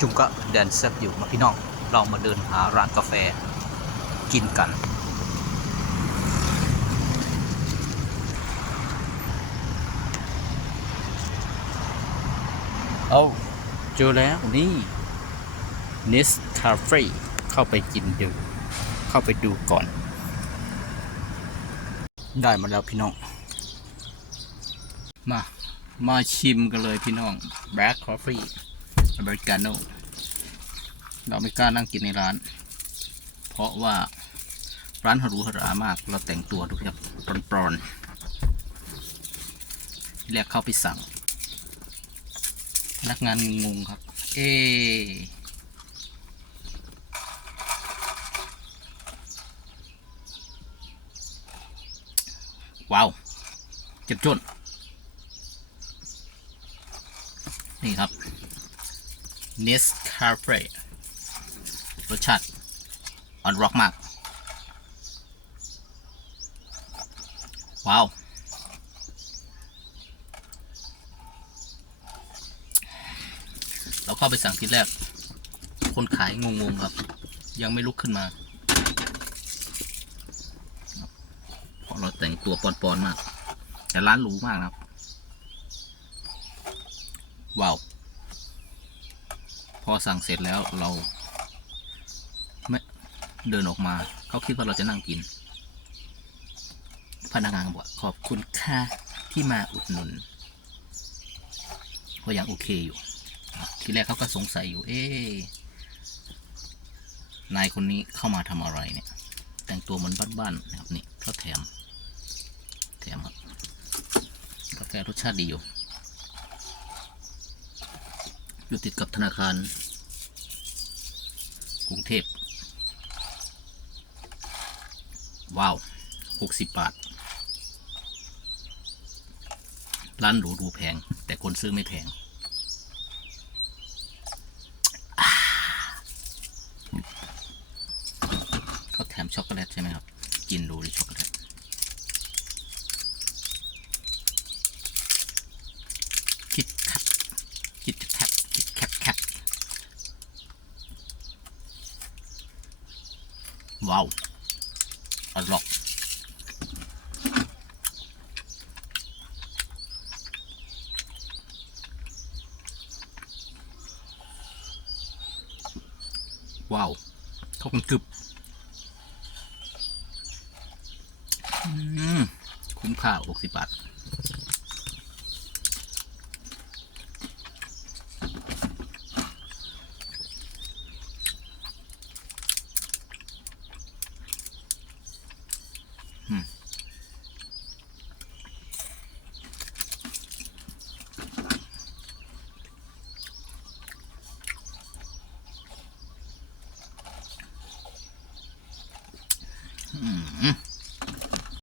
จุงก็แดนแซบอยู่มาพี่น้องเรามาเดินหาร้านกาแฟกินกัน เอาเจอแล้วนี่เนสคาเฟ่เข้าไปกินดู เข้าไปดูก่อน ได้มาแล้วพี่น้อง มา มาชิมกันเลยพี่น้อง Black Coffee Americano เราไม่กล้านั่งกินในร้าน เพราะว่าร้านหรูหรามาก เราแต่งตัวดูครับปรอนๆเรียกเข้าไปสั่งพนักงานงงครับ เอว้าว เจ็บจนนี่ครับ เนสคาเฟ่รสชาติออนร็อกมาก ว้าว เราเข้าไปสั่งทีแรก คนขายงงๆครับ ยังไม่ลุกขึ้นมาเพราะเราแต่งตัวปอนๆมาก แต่ร้านหรูมากนะครับ ว้าว อสั่งเสร็จแล้วเราไม่เดินออกมา เขาคิดว่าเราจะนั่งกิน พนักงานบอกขอบคุณค่ะที่มาอุดหนุนก็ยังโอเคอยู่ ทีแรกเขาก็สงสัยอยู่ เอ๊นายคนนี้เข้ามาทำอะไรเนี่ย แต่งตัวเหมือนบ้านๆนะครับนี่เขาแถม แถมครับกาแฟรสชาติดีอยู่ อยู่ติดกับธนาคารกรุงเทพ ว้าวหกสิบบาท ร้านหรูดูแพง แต่คนซื้อไม่แพง เขาแถมช็อกโกแลตใช่ไหมครับ กินดูดิช็อกโกแลต คิดคัดคิดแคทคิดแคทแคท ว้าวอร่อยว้าวเข้ากันกรึบอืมคุ้มค่า60บาท อืม